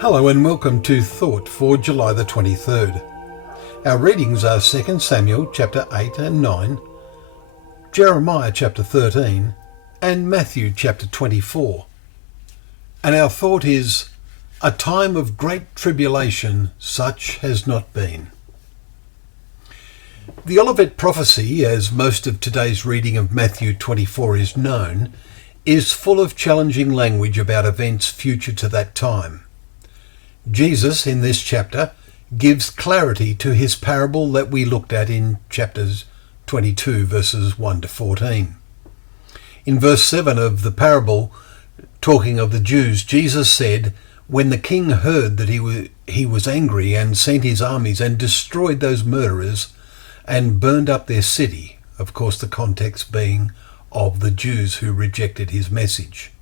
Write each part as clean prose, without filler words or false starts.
Hello and welcome to Thought for July the 23rd. Our readings are 2 Samuel chapter 8 and 9, Jeremiah chapter 13 and Matthew chapter 24. And our thought is, a time of great tribulation such has not been. The Olivet prophecy, as most of today's reading of Matthew 24 is known, is full of challenging language about events future to that time. Jesus, in this chapter, gives clarity to his parable that we looked at in chapters 22, verses 1 to 14. In verse 7 of the parable, talking of the Jews, Jesus said, when the king heard that he was angry and sent his armies and destroyed those murderers and burned up their city, of course the context being of the Jews who rejected his message.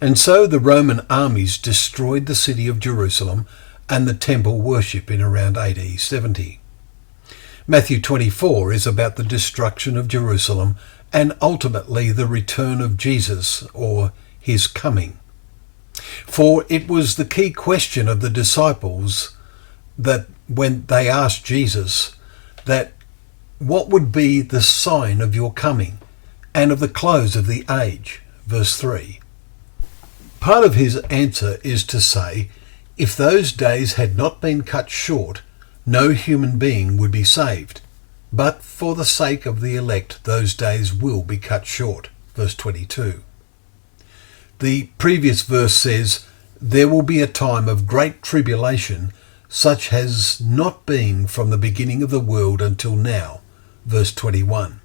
And so the Roman armies destroyed the city of Jerusalem and the temple worship in around AD 70. Matthew 24 is about the destruction of Jerusalem and ultimately the return of Jesus, or his coming. For it was the key question of the disciples that when they asked Jesus that what would be the sign of your coming and of the close of the age, verse 3. Part of his answer is to say, if those days had not been cut short, no human being would be saved. But for the sake of the elect, those days will be cut short. Verse 22. The previous verse says, there will be a time of great tribulation, such has not been from the beginning of the world until now. Verse 21.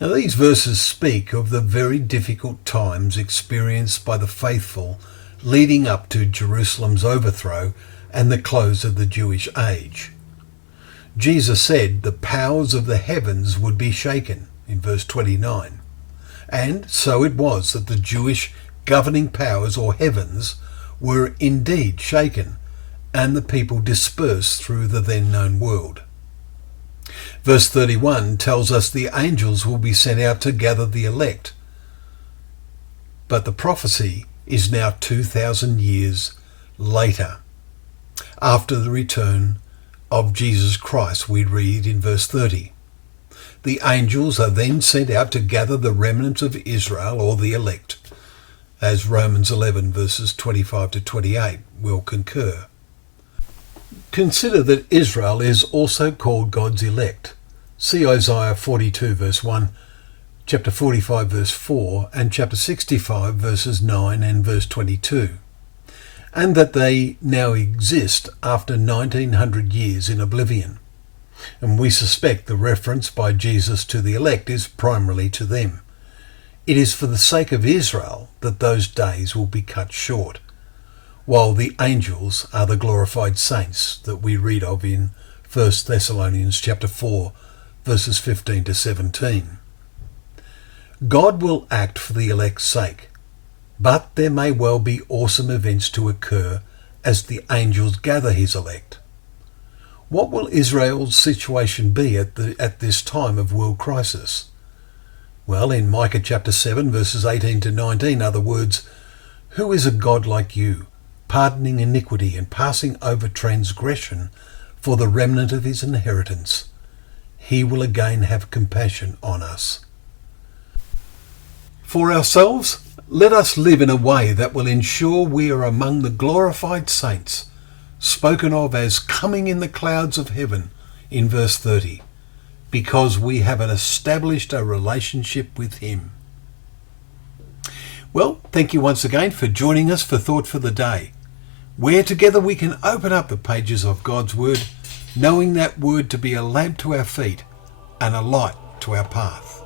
Now these verses speak of the very difficult times experienced by the faithful leading up to Jerusalem's overthrow and the close of the Jewish age. Jesus said the powers of the heavens would be shaken in verse 29. And so it was that the Jewish governing powers or heavens were indeed shaken and the people dispersed through the then known world. Verse 31 tells us the angels will be sent out to gather the elect. But the prophecy is now 2,000 years later, after the return of Jesus Christ, we read in verse 30. The angels are then sent out to gather the remnant of Israel, or the elect, as Romans 11 verses 25 to 28 will concur. Consider that Israel is also called God's elect. See Isaiah 42 verse 1, chapter 45 verse 4, and chapter 65 verses 9 and verse 22. And that they now exist after 1900 years in oblivion. And we suspect the reference by Jesus to the elect is primarily to them. It is for the sake of Israel that those days will be cut short, while the angels are the glorified saints that we read of in 1 Thessalonians chapter 4, verses 15 to 17. God will act for the elect's sake, but there may well be awesome events to occur as the angels gather his elect. What will Israel's situation be at this time of world crisis? Well, in Micah chapter 7, verses 18 to 19 are the words, who is a God like you, pardoning iniquity and passing over transgression for the remnant of his inheritance? He will again have compassion on us. For ourselves, let us live in a way that will ensure we are among the glorified saints, spoken of as coming in the clouds of heaven in verse 30, because we have established a relationship with him. Well, thank you once again for joining us for Thought for the Day, where together we can open up the pages of God's Word, knowing that Word to be a lamp to our feet and a light to our path.